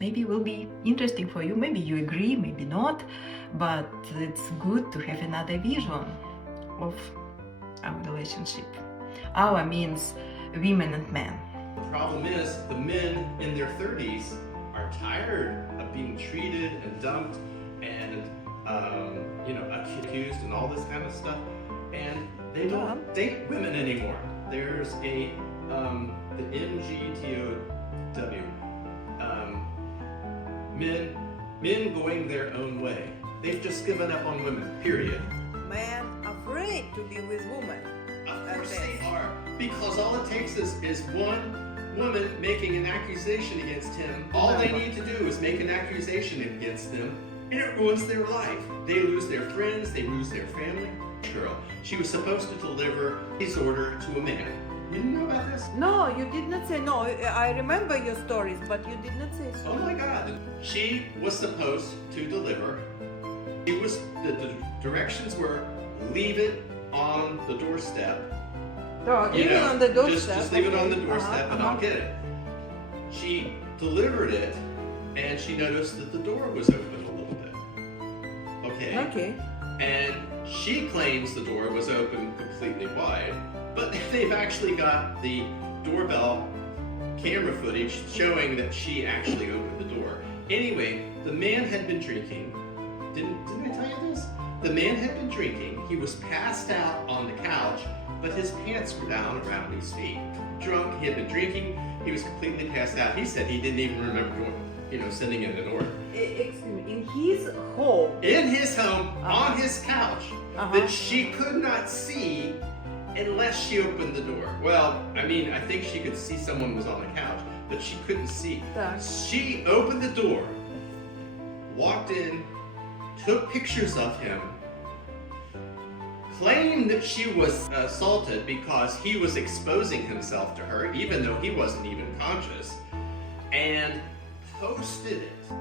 maybe will be interesting for you. Maybe you agree, maybe not, but it's good to have another vision of our relationship. Our means women and men. The problem is the men in their 30s are tired of being treated and dumped and accused and all this kind of stuff, and they don't date women anymore. There's the NGTOW, men going their own way. They've just given up on women, period. Men afraid to be with women. Of course they are, because all it takes is one woman making an accusation against him. All they need to do is make an accusation against them, and it ruins their life. They lose their friends, they lose their family. Girl, she was supposed to deliver his order to a man. You didn't know about this? No, you did not say no. I remember your stories, but you did not say so. Oh my God. She was supposed to deliver. The directions were leave it on the doorstep. Leave it on the doorstep. Just leave it on the doorstep and I'll get it. She delivered it and she noticed that the door was open a little bit. Okay. And she claims the door was open completely wide, but they've actually got the doorbell camera footage showing that she actually opened the door. Anyway, the man had been drinking. Didn't I tell you this? The man had been drinking. He was passed out on the couch, but his pants were down around his feet. Drunk, he had been drinking. He was completely passed out. He said he didn't even remember sending in an order. Excuse me, in his home? In his home, on his couch, that she could not see unless she opened the door. Well, I mean, I think she could see someone was on the couch, but she couldn't see. She opened the door, walked in, took pictures of him, claimed that she was assaulted because he was exposing himself to her, even though he wasn't even conscious, and posted it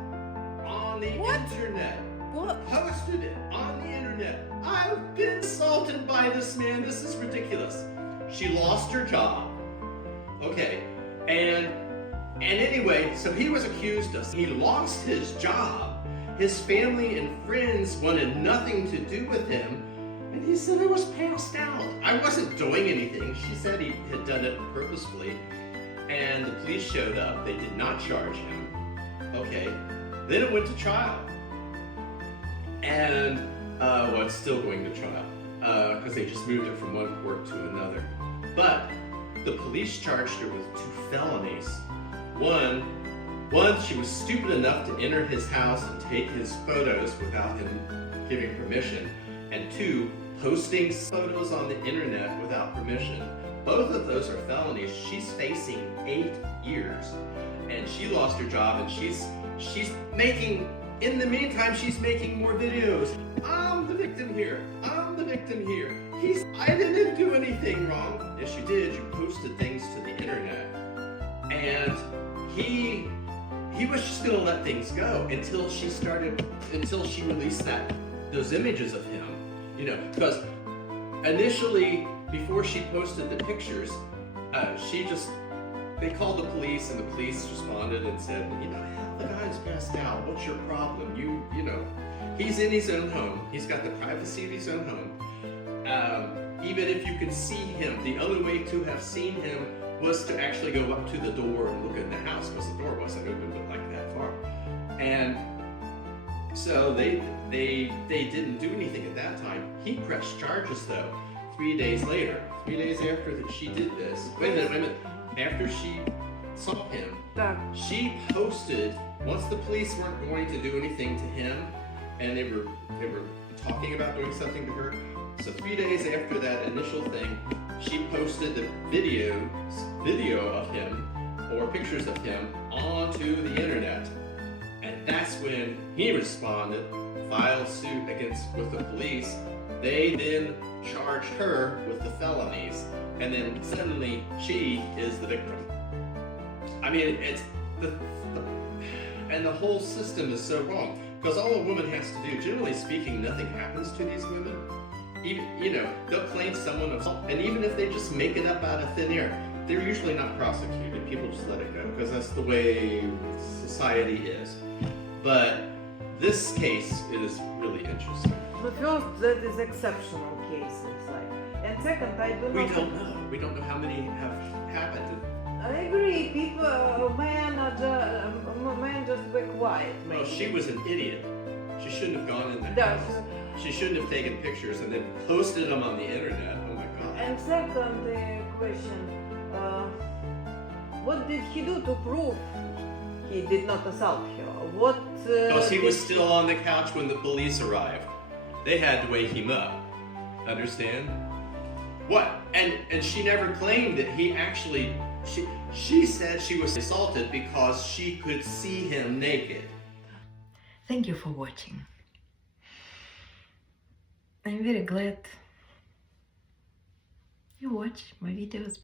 on the internet. What? Posted it on the internet. I've been assaulted by this man. This is ridiculous. She lost her job. Okay, and anyway, so he was accused of. He lost his job. His family and friends wanted nothing to do with him. And he said, I was passed out. I wasn't doing anything. She said he had done it purposefully. And the police showed up. They did not charge him. Okay. Then it went to trial. And, it's still going to trial. Because they just moved it from one court to another. But the police charged her with 2 felonies. One, she was stupid enough to enter his house and take his photos without him giving permission. And 2, posting photos on the internet without permission. Both of those are felonies. She's facing 8 years. And she lost her job, and she's making, in the meantime, she's making more videos. I'm the victim here. I'm the victim here. I didn't do anything wrong. Yes, you did. You posted things to the internet. And he was just gonna let things go until she released those images of him. Because initially, before she posted the pictures, they called the police, and the police responded and said, the guy's passed out. What's your problem? He's in his own home. He's got the privacy of his own home. Even if you could see him, the only way to have seen him was to actually go up to the door and look in the house, because the door wasn't open but like that far. And so they didn't do anything at that time. He pressed charges though, 3 days later. 3 days after that she did this. Wait a minute. After she saw him, she posted, once the police weren't going to do anything to him, and they were talking about doing something to her. So 3 days after that initial thing, she posted the video of him, or pictures of him, onto the internet. And that's when he responded, filed suit with the police. They then charged her with the felonies, and then suddenly she is the victim. I mean, it's the whole system is so wrong, because all a woman has to do, generally speaking, nothing happens to these women. They'll claim someone assault, and even if they just make it up out of thin air, they're usually not prosecuted. people just let it go because that's the way society is. But this case is really interesting. But first, that is exceptional cases, like, and second, I do We not. don't know. We don't know how many have happened. I agree. People, men just were quiet. Well, Maybe. she was an idiot. She shouldn't have gone in the That's- house. She shouldn't have taken pictures and then posted them on the internet. Oh my God. And second question, what did he do to prove he did not assault her? What? Because he was did- still on the couch when the police arrived. They had to wake him up. Understand? What? And she never claimed that he actually. She said she was assaulted because she could see him naked. Thank you for watching. I'm very glad you watch my videos.